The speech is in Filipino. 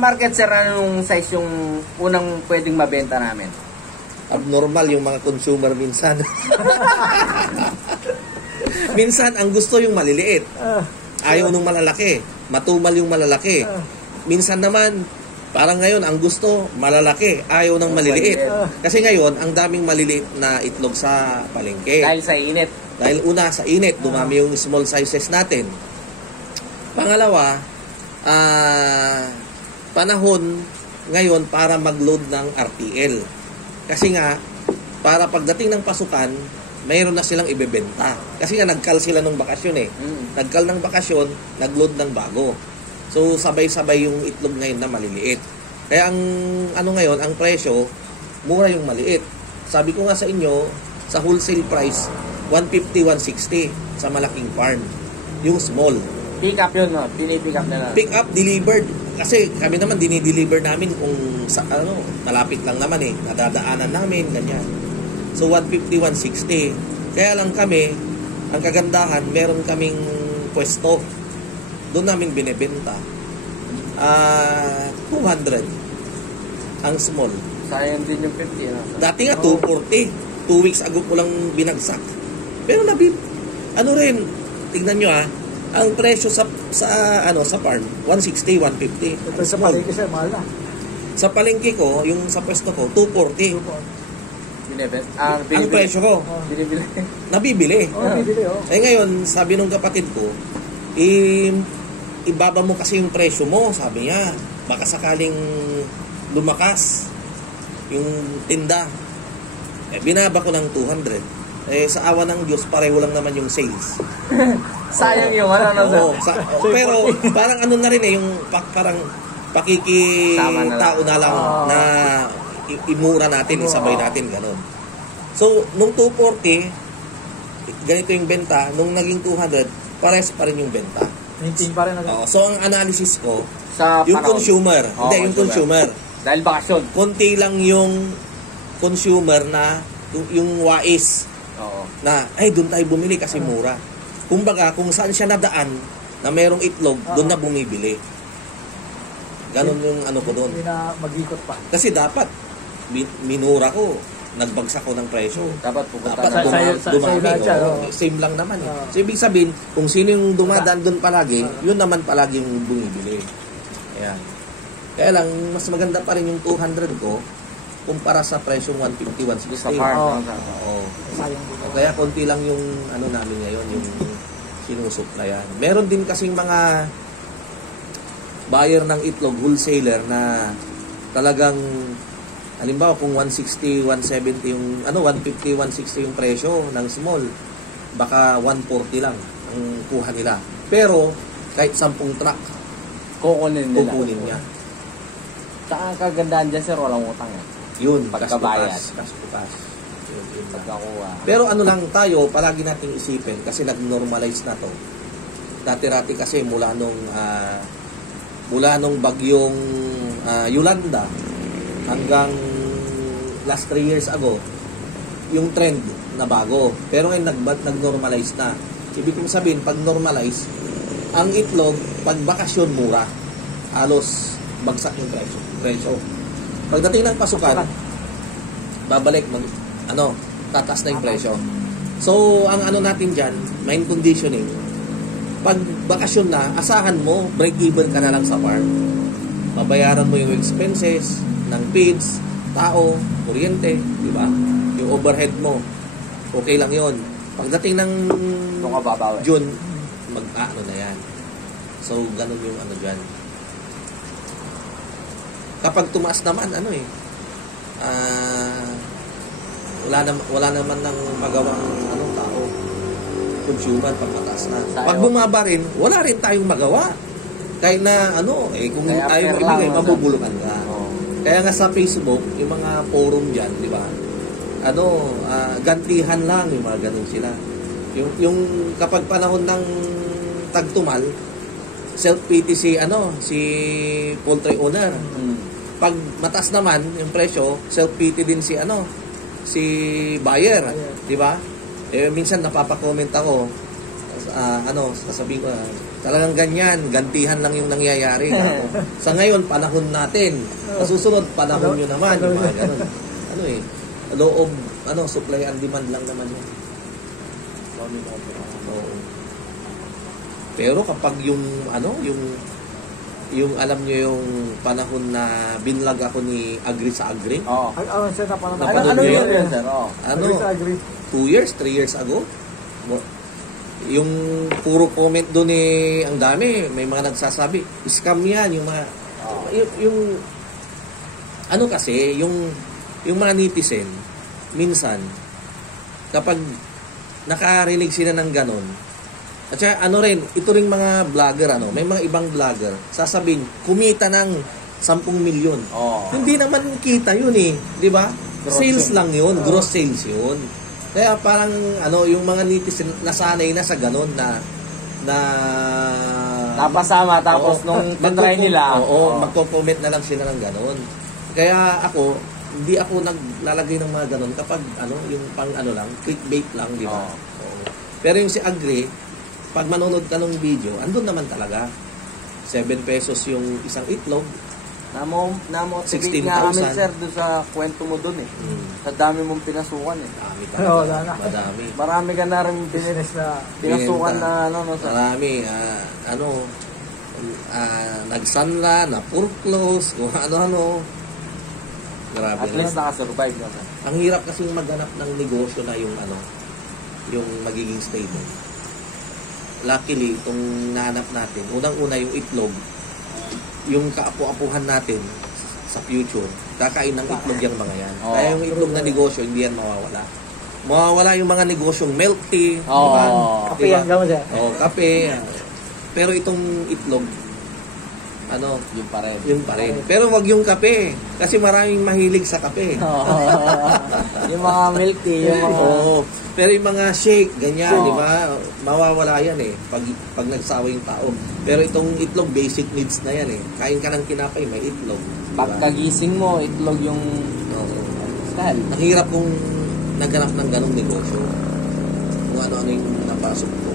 market sir, anong size yung unang pwedeng mabenta namin? Abnormal yung mga consumer minsan. Minsan, ang gusto yung maliliit. Ayaw nung malalaki. Matumal yung malalaki. Minsan naman, parang ngayon, ang gusto, malalaki. Ayaw ng maliliit. Kasi ngayon, ang daming maliliit na itlog sa palengke. Dahil sa init. Dahil una, sa init, dumami yung small sizes natin. Pangalawa, panahon ngayon para mag-load ng RTL. Kasi nga, para pagdating ng pasukan, mayroon na silang ibebenta. Kasi nga, nagkal sila ng bakasyon eh. Nagkal ng bakasyon, nag-load ng bago. So, sabay-sabay yung itlog ngayon na maliliit. Kaya ang ano ngayon, ang presyo, mura yung maliit. Sabi ko nga sa inyo, sa wholesale price, 150, 160 sa malaking farm. Yung small. Pick up yun, no? Pinipick up na lang. Pick up, delivered. Kasi kami naman, dinideliver namin kung sa, ano, malapit lang naman eh. Nadadaanan namin, ganyan. So, 150, 160. Kaya lang kami, ang kagandahan, meron kaming pwesto. Doon namin binibenta. 200 ang small. Sayang din yung 50, no? Dati nga, 240. 2 weeks ago ko lang binagsak. Pero ano rin, tignan nyo ang presyo sa farm, 160, 150. Ito sa palengke sir, mahal na. Sa palengke ko, yung sa pwesto ko, 240. Ang presyo ko. Binibili. Nabibili. Bibili, Eh ngayon, sabi nung kapatid ko, ibaba mo kasi yung presyo mo, sabi niya. Baka sakaling lumakas yung tinda. Binaba ko ng 200. Sa awa ng Diyos, pareho lang naman yung sales. Sayang yung pero parang ano na rin yung parang pakikitao na lang na imura natin, isabay natin, gano'n. So, nung 240, ganito yung benta. Nung naging 200, pares pa rin yung benta. Maintain pa rin. So, ang analysis ko, sa yung consumer. Hindi, yung consumer. Dahil bakasyon. Konti lang yung consumer na yung wais. Na, doon tayo bumili kasi mura. Kumbaga, kung saan siya nadaan na mayroong itlog, doon na bumibili. Ganon yung ano ko doon. Hindi na mag-ikot pa. Kasi dapat, minura ko, nagbagsak ko ng presyo. Dapat pupunta dumami. Same lang naman. So, ibig sabihin, kung sino yung dumadaan doon palagi, yun naman palagi yung bumibili. Ayan. Kaya lang, mas maganda pa rin yung 200 ko kumpara sa presyong 150, 160. Sa farm. Kaya konti lang yung ano namin ngayon, yung sinusuplayan. Meron din kasing mga buyer ng itlog, wholesaler na talagang halimbawa kung 160, 170 yung 150, 160 yung presyo ng small, baka 140 lang ang kuha nila. Pero kahit 10 truck kukunin niya. Saan kagandahan dyan sir, walang utang Yun, pagkabayad. Kaspukas. Pagkakuha. Pero ano lang tayo, palagi nating isipin kasi nag-normalize na to. Dati-rati kasi mula nung bagyong Yolanda hanggang last 3 years ago, yung trend na bago. Pero ngayon nag-normalize na. Ibig kong sabihin, pag normalize, ang itlog, pag bakasyon mura, halos bagsak yung presyo. Pagdating ng pasukan, babalik, tataas na yung presyo. So, ang ano natin dyan, mind conditioning, pag bakasyon na, asahan mo, break-even ka na lang sa farm. Babayaran mo yung expenses ng feeds, tao, kuryente, di ba? Yung overhead mo, okay lang yon. Pagdating ng June, mag-ano na yan. So, ganun yung ano dyan. Kapag tumaas naman, wala naman nang magawang tao, consumer pag mataas na. Pag bumaba rin, wala rin tayong magawa. Kahit na kung tayo maibigay, mabubulungan ka. Kaya nga sa Facebook, yung mga forum dyan, di ba? Gantihan lang, yung mga ganun sila. Yung kapag panahon ng tagtumal, self-pity si poultry owner. Pag mataas naman yung presyo, self-pity din si buyer, di ba? Minsan napapa-comment ako, sasabihin ko, Talagang ganyan, gantihan lang yung nangyayari. Sa ngayon, panahon natin. Sa susunod, panahon nyo naman. Yung mga ganun. Ano eh, law of, supply and demand lang naman yun. Oo. Pero kapag yung alam nyo yung panahon na binlag ako ni Agri sa Agri. Oo. Sir, napanood Napanood Ano niyo yun, sir? Oo. Agree sa agree. 2 years, 3 years ago. Yung puro comment doon ang dami. May mga nagsasabi, scam yan. Yung mga, kasi, yung mga netizen, minsan, kapag nakarinig sila ng ganon, at saka ito ring mga vlogger, may mga ibang vlogger, sasabihin, kumita ng 10 milyon. Oo. Hindi naman kita yun di ba? Gross Sales yun. lang yun, gross sales yun. Kaya parang, yung mga netizen, nasanay na sa ganon na Napasama, tapos nung try nila. magko-comment na lang sila ng ganon. Kaya ako, hindi ako naglalagay ng mga ganon kapag, yung pang lang, clickbait lang, di ba? Oo. Pero yung si Agri, pag manonood ka ng video, andun naman talaga. 7 pesos yung isang itlog. Na-motivate 16,000. nga kami, sir, doon sa kwento mo doon Sa dami mong pinasukan Dami Oo, talaga. wala na. Madami. Marami ka na rin Bininis na. pinasukan Binenta. na sir. Marami. Nagsanla, na foreclose, kung ano-ano. Grabe At least nakasurvive na sir. Ang hirap kasi maghanap ng negosyo na yung yung magiging stable. Luckily, itong nahanap natin, unang-una yung itlog, yung kaapu-apuhan natin sa future, kakain ng itlog yung mga yan. Oo. Kaya yung itlog na negosyo, hindi yan mawawala. Mawawala yung mga negosyong milk tea, Oo. diba? Kape yan, gawin sir. Kape. Pero itong itlog, Yung pa rin. yun pa rin. Pero wag yung kape, kasi maraming mahilig sa kape. Yung mga milk tea, yung mga... Oo. Pero yung mga shake, ganyan, Oo. di ba? Mawawala yan pag nagsawa yung tao. Pero itong itlog, basic needs na yan Kain ka ng kinapay, may itlog. Diba? Pagkagising mo, itlog yung Oo. style. Ang hirap kung naghanap ng ganong negosyo. Kung ano-ano yung napasok ko.